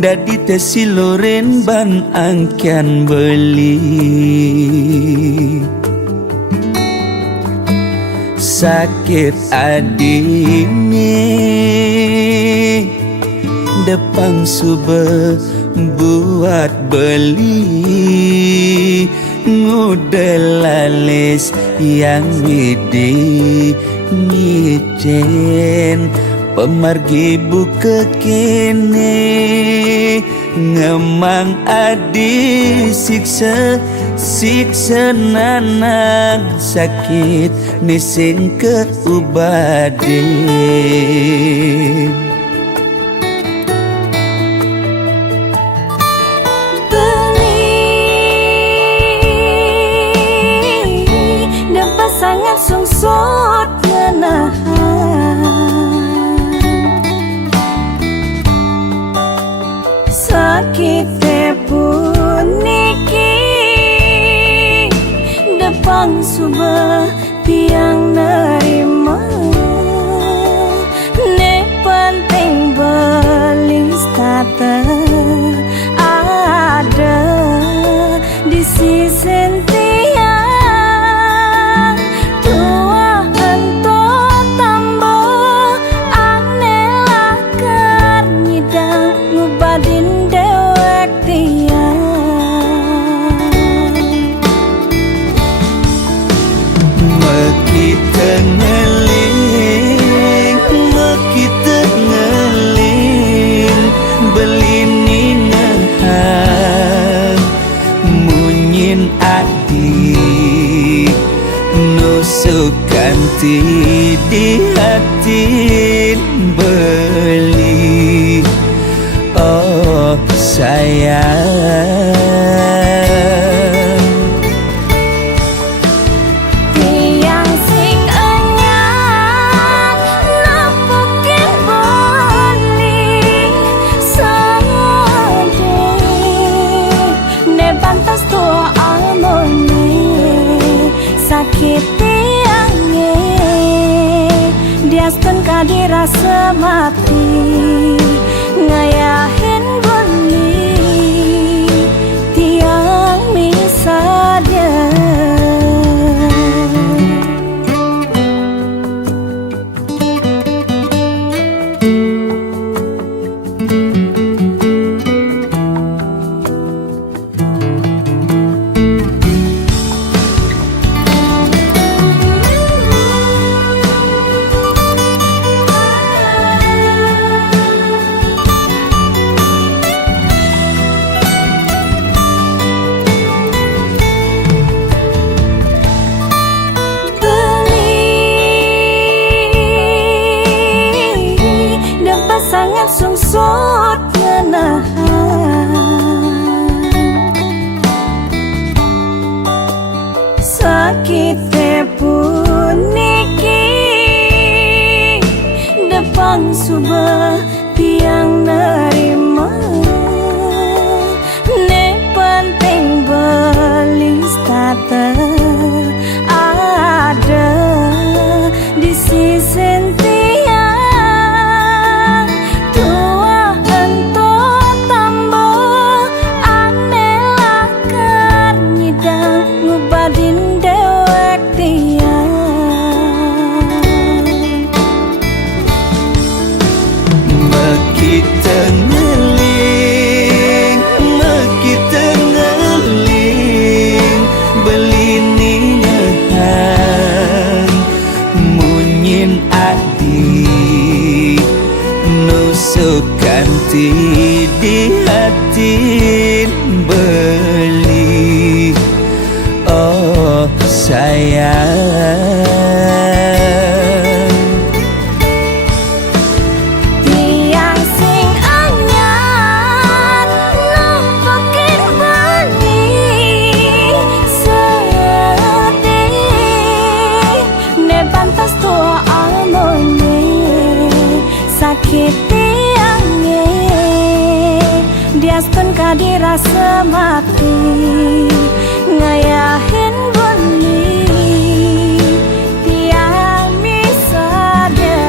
dadi tesiloren ban angkian beli. Sakit adine depang sube buat beli ngudelalis yang widi ngicen pemargi buka kene ngemang adi siksa nanang sakit nising keubaden. Sangat sungsut ngenahan sakit puniki depang subah tiang nerima ne penting belis tata ada di sisi ganti di hati beli. Oh sayang, tiang sing enyang napukin beli sade ne bantas tua almone sakit diaskan kadirasa mati ngayahin beli tiang misalnya. Sangat sungsut ngenahan sakit puniki depang subah tiang nerima ne penting belis tata ada di sisi ganti di hati beli. Oh sayang, tiang sing anyar nampakin beli sedih ne bantas tua almone sakit diaskan kadirasa mati ngayahin beli tiang misalnya.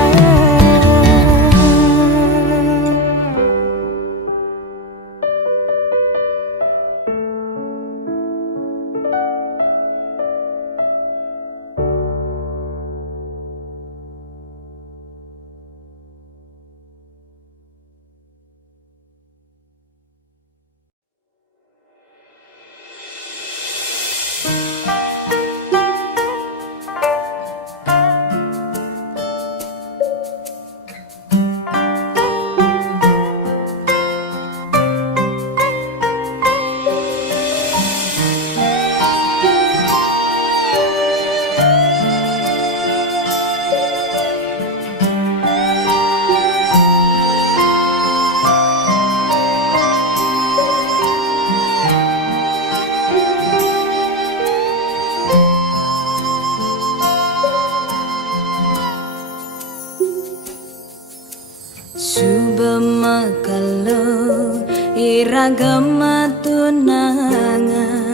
iragama tunangan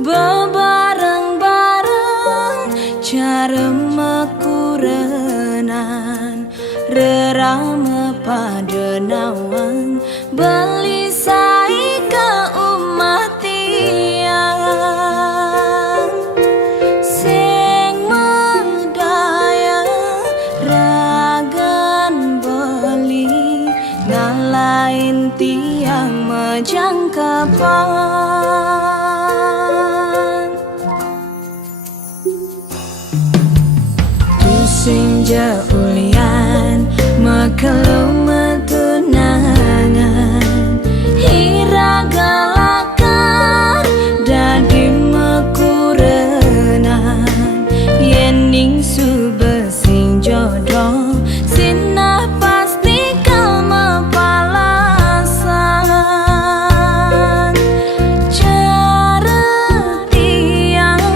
bebareng-bareng cara mekurenan rerama pada nawang beli sai ke umat tiang sing medaya ragan beli ngalain tiang majangkapan tusing jaulian mekelu metunangan hiragalakar dadi mekurenan yening subesing jodoh sinah pasti kau mapalasan cara tiang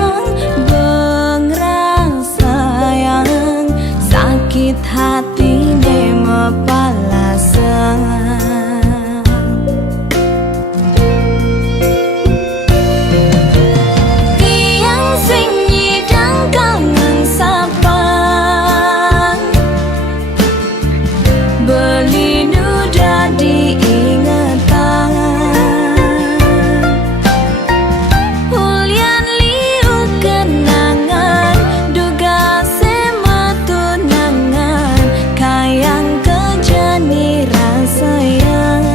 bengrang sayang sakit hati ne mapalasan tiang sing nyidang kangen sapan beli nuda diingatan ulian liu kenangan duga semetunangan kayang kejani rasayang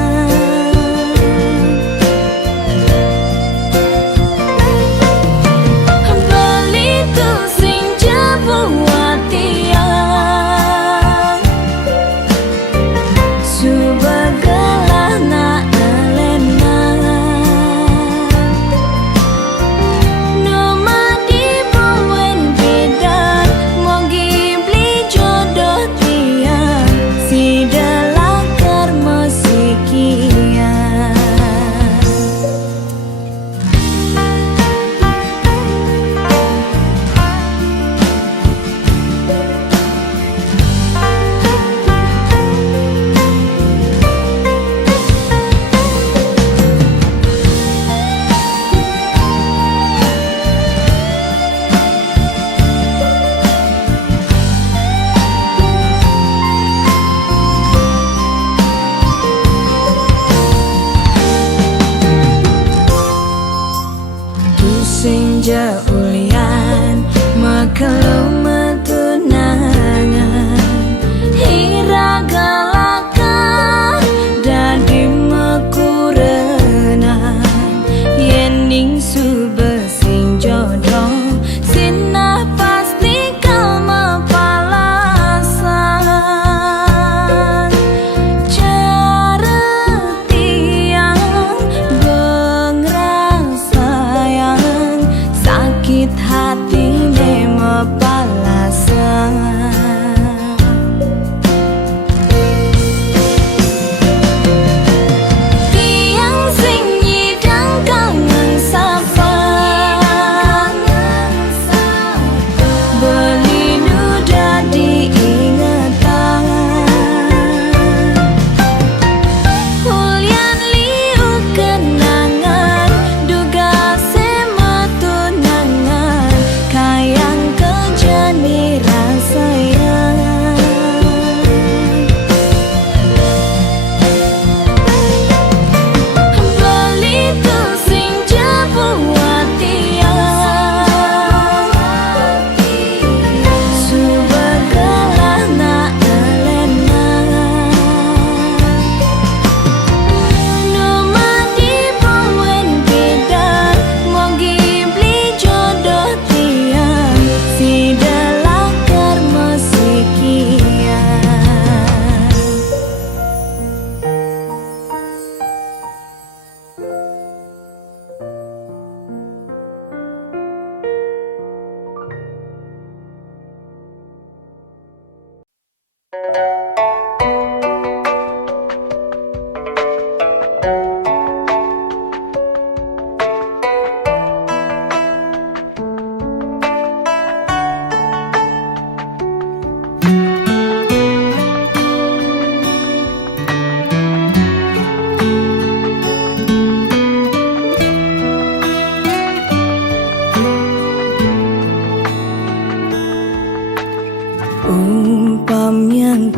beli tu sing jebuat tiang subagalah na elenan nomadi bawen bidan mogi beli jodoh tiang si delakar musikian tusing jaulian mekelu metunangan hiragalakar dadi mekurenan yening subesing jodoh sinah pasti kau mapalasan cara tiang bengrang sayang sakit hati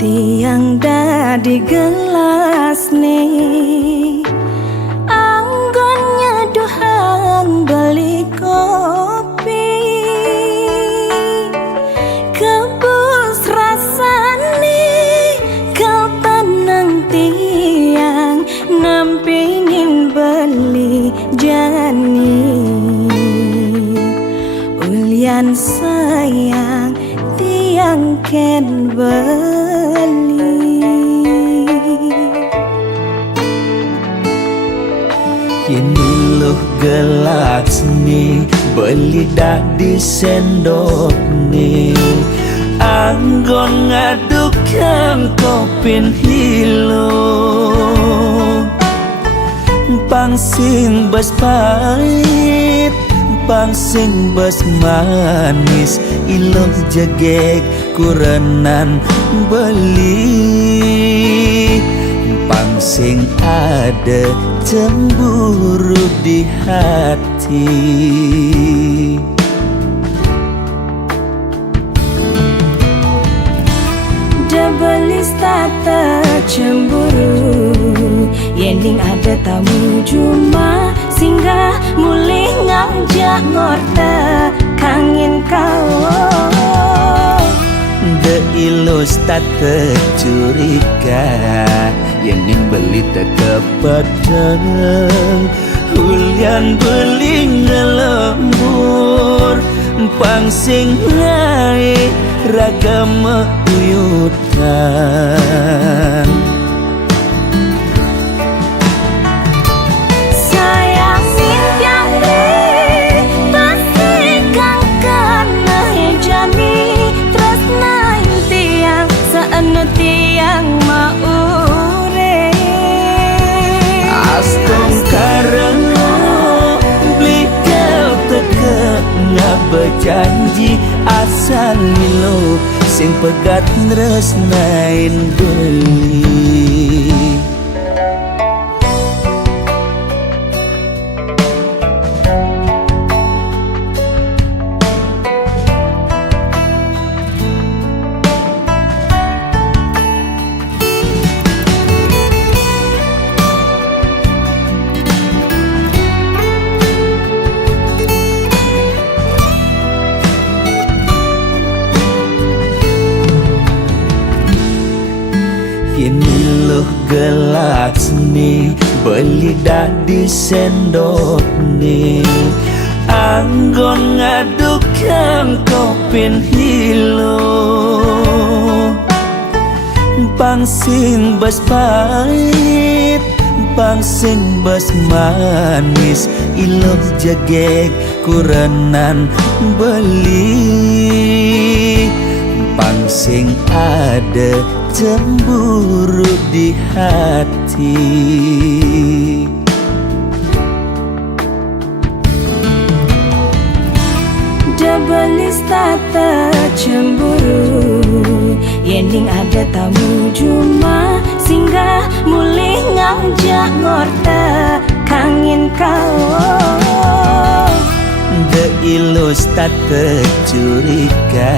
tiang dadi gelas nih anggonnya duhang beli kopi kebus rasane kau tenang tiang nampingin beli jani ulian sayang tiang ken beli Ini loh gelas nih beli dah di sendok nih anggon ngaduk kang kopin hilo pangsing bas pahit pangsing bas manis iloh jagek kurenan beli pangsing ada cemburu di hati Debelis tata cemburu Yening ada tamu juma Singgah mulih ngajak ngorta Kangin kau De ilus tata curiga Yening beli tak kepadang Hulian beli ngelembur pangsing naik ragam uyutan sayang simpiang li pasti kang kena jani tresna tiang saenu tiang maure astong kareng beli kau teka ngak berjanji asal lo sing pegat nresnain beli Ini loh gelas nih beli dah di sendok nih anggon ngaduk kang kopin hilo pangsing bas pahit pangsing bas manis iloh jagek kurenan beli pangsing ada cemburu di hati Debelis tata cemburu Yening ada tamu juma Singgah mulih ngajak ngorta Kangin kau De ilus tata curiga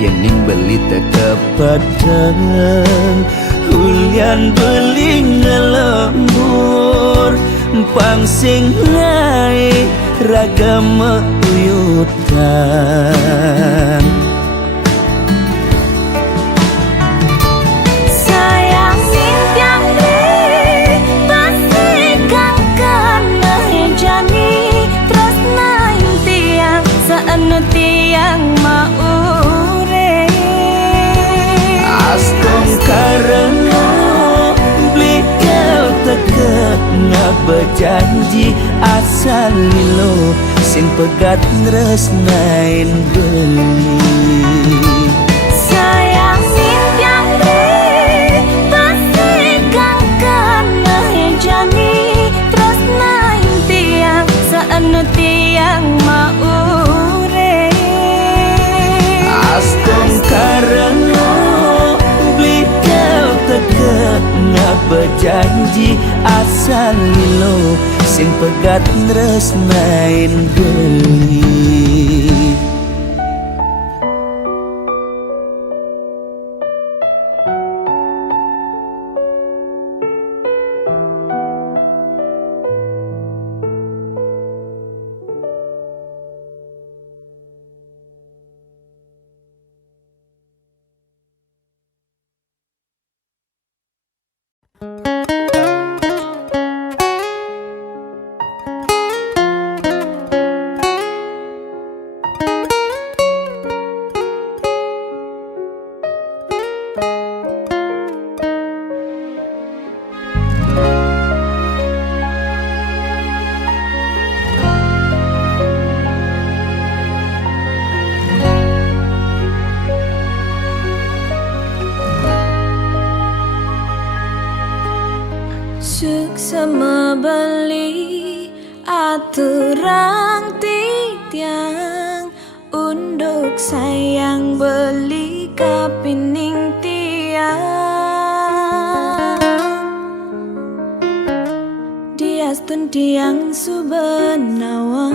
Yening beli tak kepadang Hulian beli ngelembur pangsing naik ragam uyutan sayang simpiang li pasti kang kena jani tresna tiang saenu tiang maure astong kareng beli kau teka ngak berjanji asal lo sing pegat nresnain beli sayang simpiang li pasti kang kena jani tresna tiang saenu tiang maure astong kareng beli kau teka ngak berjanji asal lo sing pegat nresnain beli sayang beli kapining tiang diastun tiang subenawang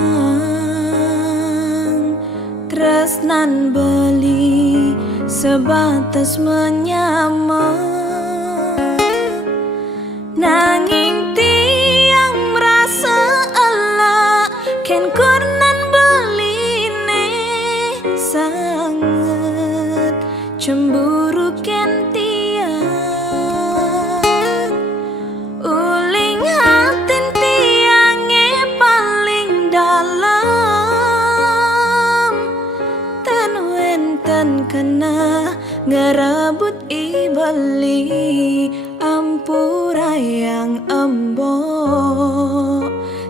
tresnan beli sebatas menyamar nanging tiang merasa elak ken kurnan beline sangat cemburu ken tiang uling hatin tiange paling dalam ten wenten kena ngerebut ibeli ampura yang embo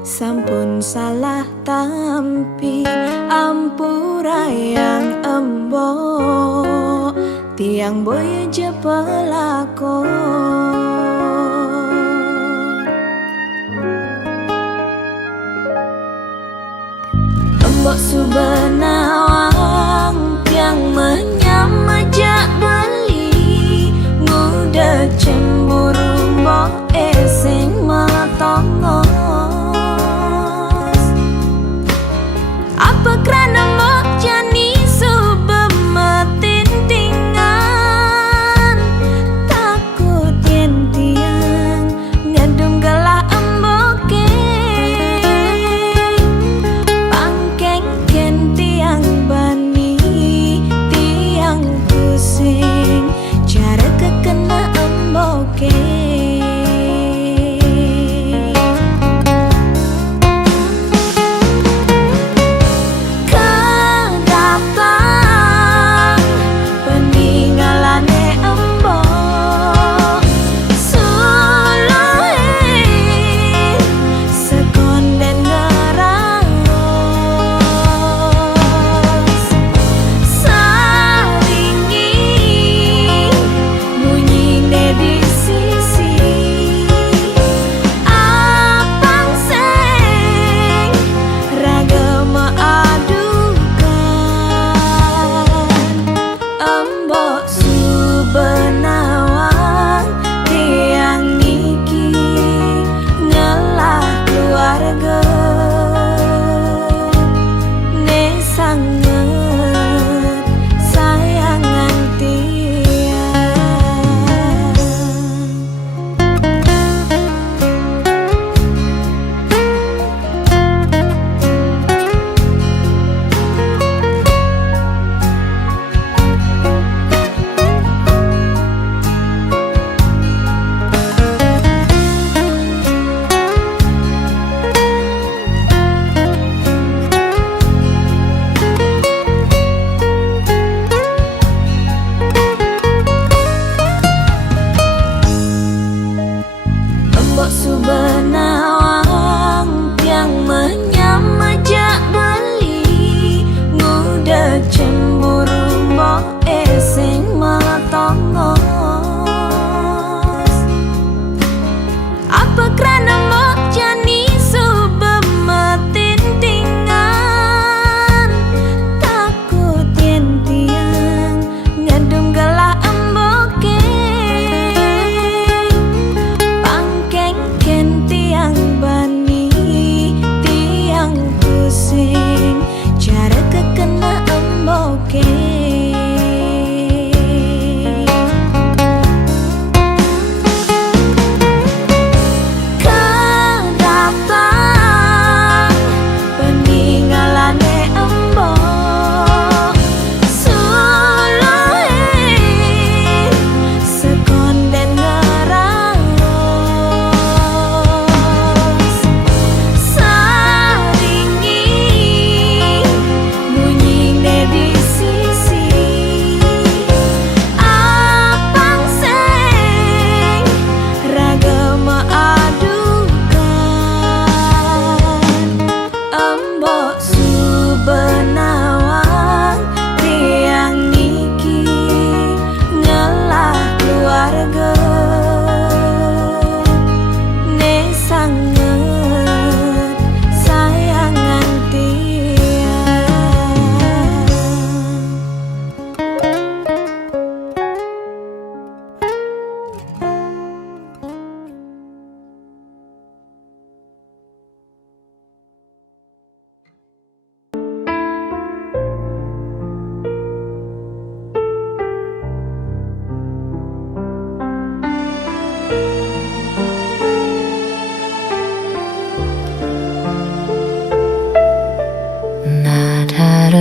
sampun salah tampi ampura yang embo tiang boy aja pelakon embok subenawang tiang menyamajak beli muda cemburu mbok eseng matongos apa kerana mbok jani subemetin tingan takut yen tiang ngedum gelah emboke pangkeng ken tiang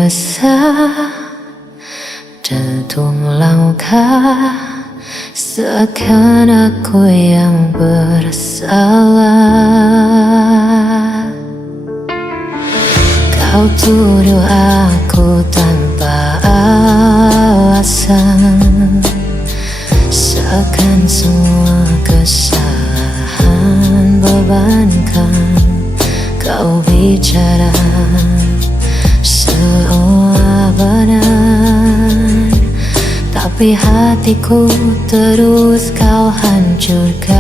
resah, jantung langkah, seakan aku yang bersalah. Kau tuduh aku tanpa alasan, seakan semua kesalahan bebankan. Kau bicara seolah benar, tapi hatiku terus kau hancurkan.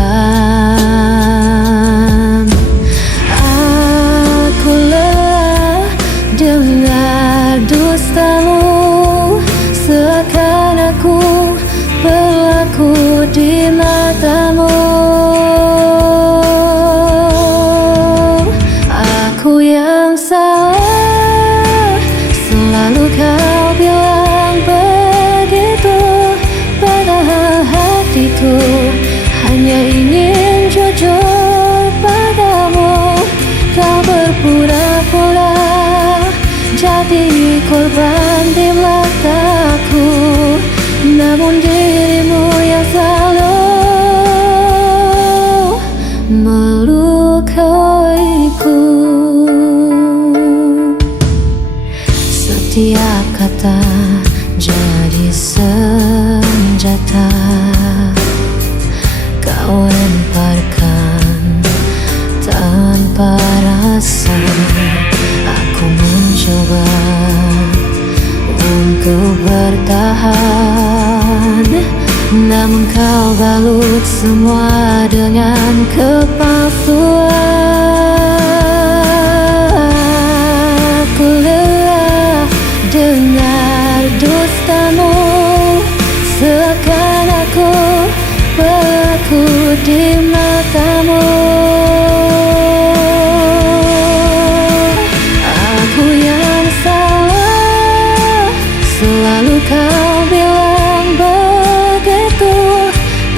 Aku lelah dengar dustamu, seakan aku berlaku di matamu. Aku yang salah, selalu kau bilang begitu, padahal hatiku hanya ingin jujur padamu. Kau berpura-pura jadi korban di mataku, namun dirimu yang selalu melukaiku. Setiap kata jadi senjata, kau lemparkan tanpa rasa. Aku mencoba untuk bertahan, namun kau balut semua dengan kepalsuan. Aku lelah dengar dustamu, seakan aku berlaku di matamu. Aku yang salah, selalu kau bilang begitu,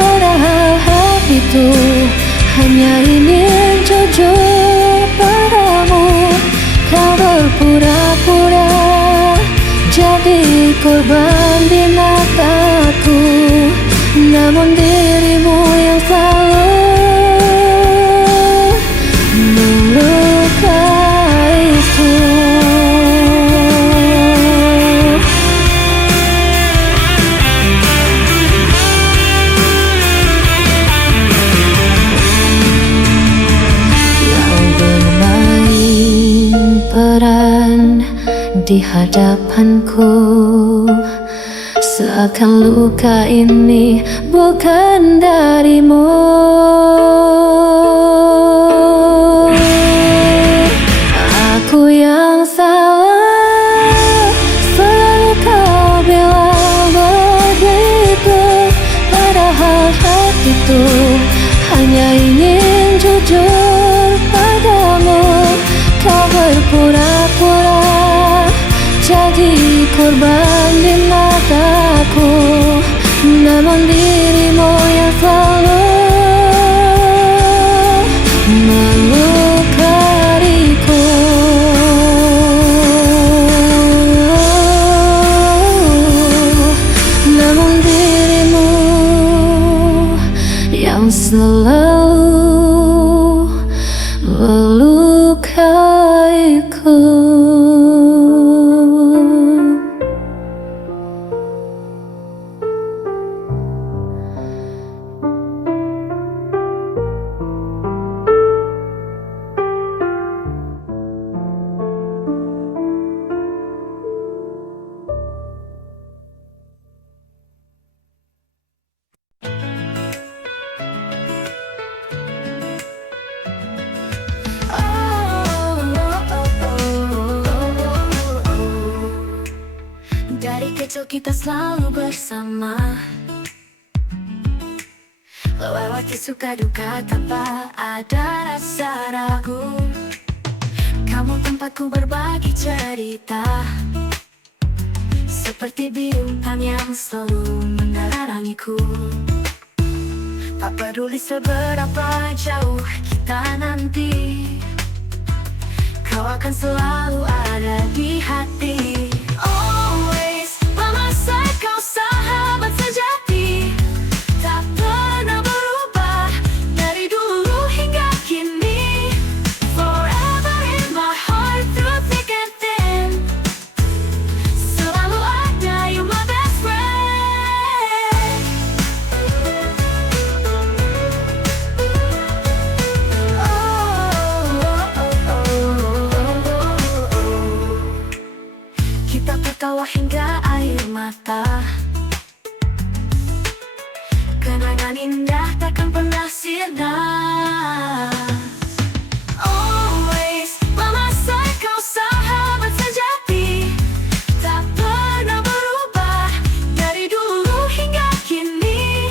padahal hatiku hanya ingin jujur padamu. Kau berpura-pura jadi korban di mataku, namun dirimu yang selalu melukaiku. Yang bermain peran di hadapanku, seakan luka ini bukan darimu. Aku yang salah, selalu kau bilang begitu, padahal hatiku hanya ingin jujur padamu. Kau berpura-pura jadi korban di mataku, namun dirimu yang selalu melukaiku. Namun dirimu yang selalu melukaiku. Dari kecil kita selalu bersama, lewati suka duka tanpa ada rasa ragu. Kamu tempatku berbagi cerita, seperti bintang yang selalu menerangiku. Tak peduli seberapa jauh kita nanti, kau akan selalu ada di hati. tertawa hingga air mata. Kenangan indah takkan pernah sirna. Always by my side, kau sahabat sejati, tak pernah berubah dari dulu hingga kini.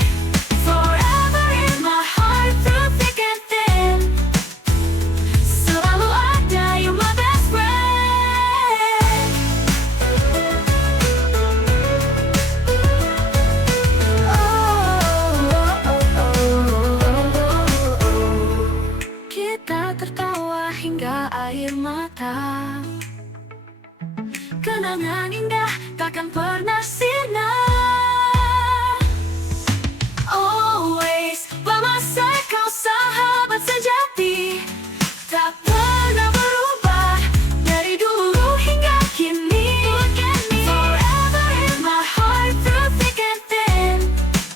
Forever in my heart, through thick and thin, selalu ada, you my best friend. Kita tertawa hingga air mata. Kenangan indah takkan pernah sirna. Always by my side, kau sahabat sejati, tak pernah berubah dari dulu hingga kini. Forever in my heart, through thick and thin,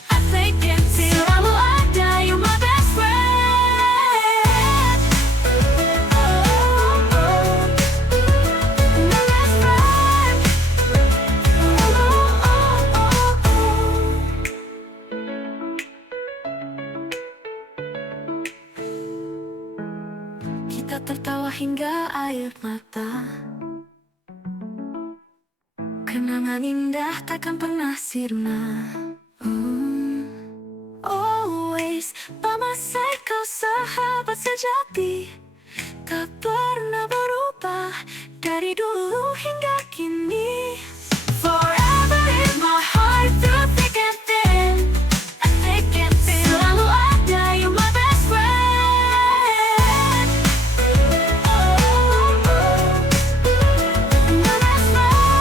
I think it's selalu ada, you my best friend. My best friend. Kita tertawa hingga air mata. Kenangan indah takkan pernah sirna. Always by my side, kau sahabat sejati, tak pernah berubah dari dulu hingga kini. Forever in my heart, through thick and thin, selalu ada, you my best friend. My best friend.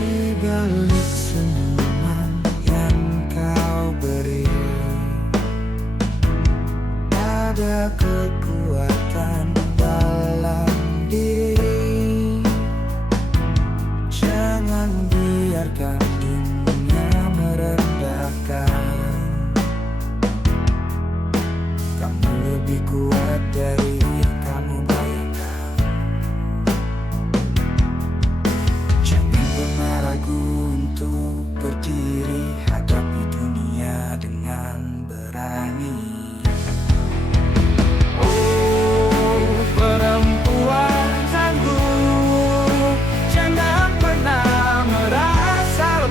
Di balik senyuman yang kau beri, ada kekuatan dalam diri. Jangan biarkan dunia merendahkan. Kamu lebih kuat dari yang kamu bayangkan. Jangan pernah ragu untuk berdiri, hadapi dunia dengan berani. Oh, perempuan tangguh, jangan pernah merasa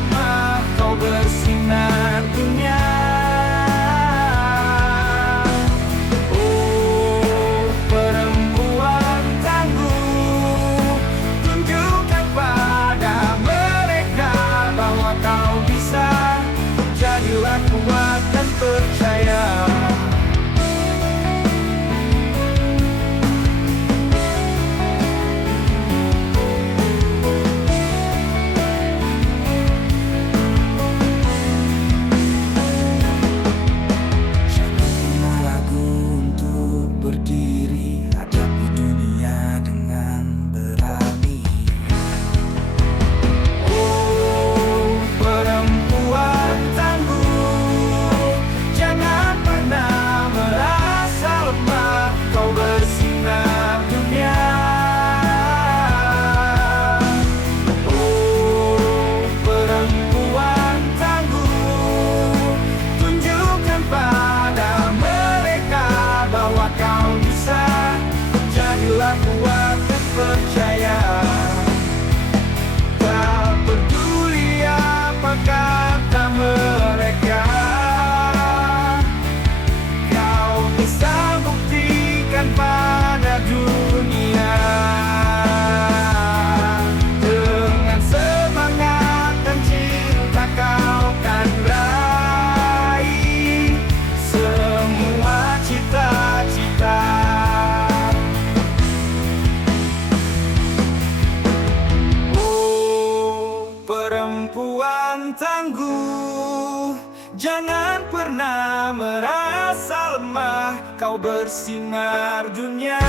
perempuan tangguh, jangan pernah merasa lemah, kau bersinar dunia.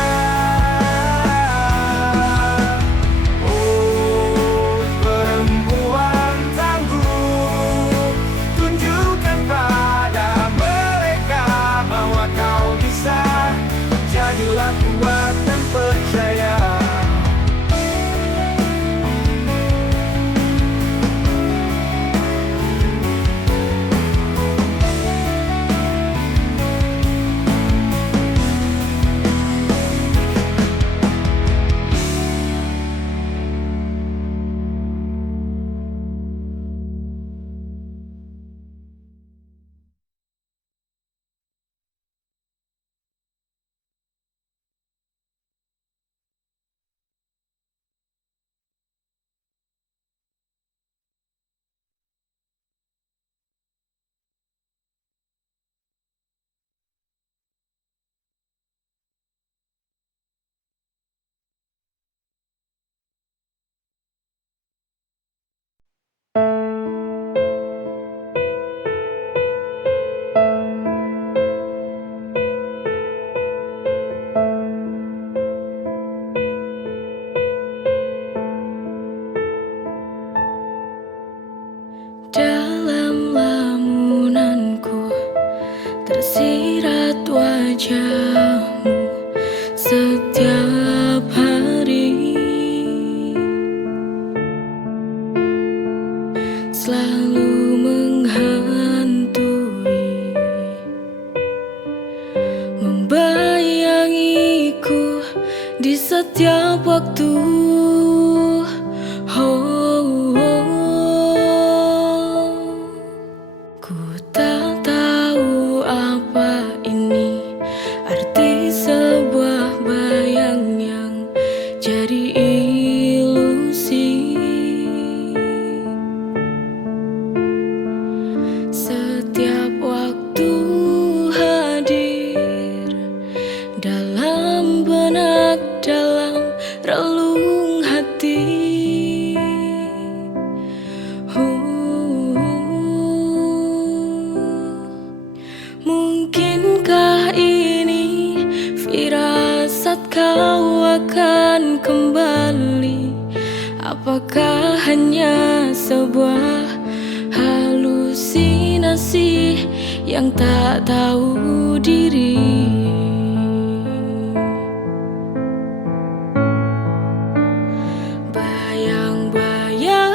Oh, perempuan tangguh, tunjukkan pada mereka bahwa kau bisa. Jadilah kuat dan percaya. Dalam lamunanku tersirat wajahmu setiap hari, selalu menghantui, membayangiku di setiap waktu. Ku tak tahu apa ini arti sebuah bayang yang jadi ilusi. Setiap waktu hadir dalam benak, dalam relung hati. Mungkinkah ini firasat kau akan kembali? Apakah hanya sebuah halusinasi yang tak tahu diri? Bayang-bayang,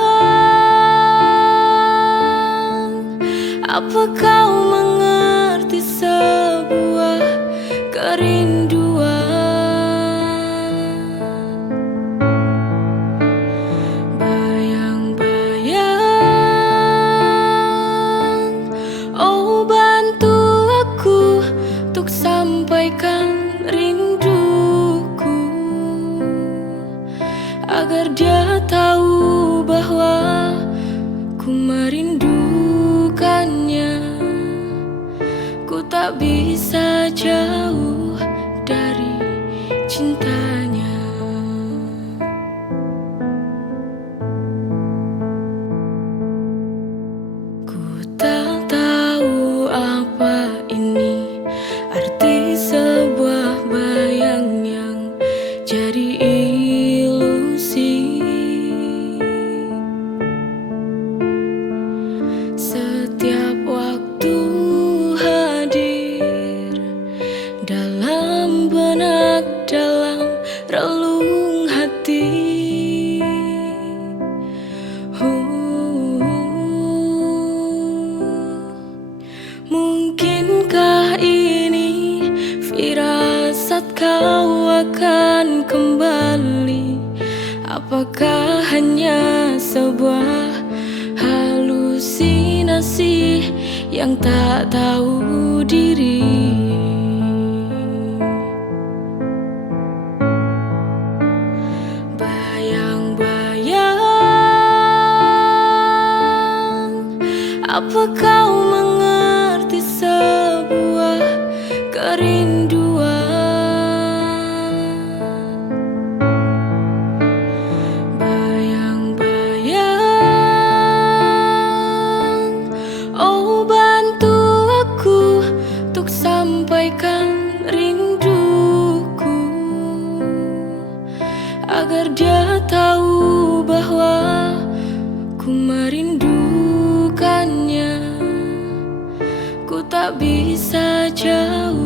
apa kau mengerti sebuah kerinduan? Bayang-bayang, oh bantu aku untuk sampaikan rinduku, agar dia tahu bahwa ku merindukannya. Ku tak bisa jauh dari cintanya. Ku tak tahu apa ini arti sebuah bayang yang jadi ilusi. Setiap waktu hadir dalam benak, dalam relung hati. Mungkinkah ini firasat kau akan kembali? Apakah hanya sebuah halusinasi yang tak tahu diri? Bayang-bayang, apa kau mengerti sebuah kerinduan? Bayang-bayang, ku merindukannya. Ku tak bisa jauh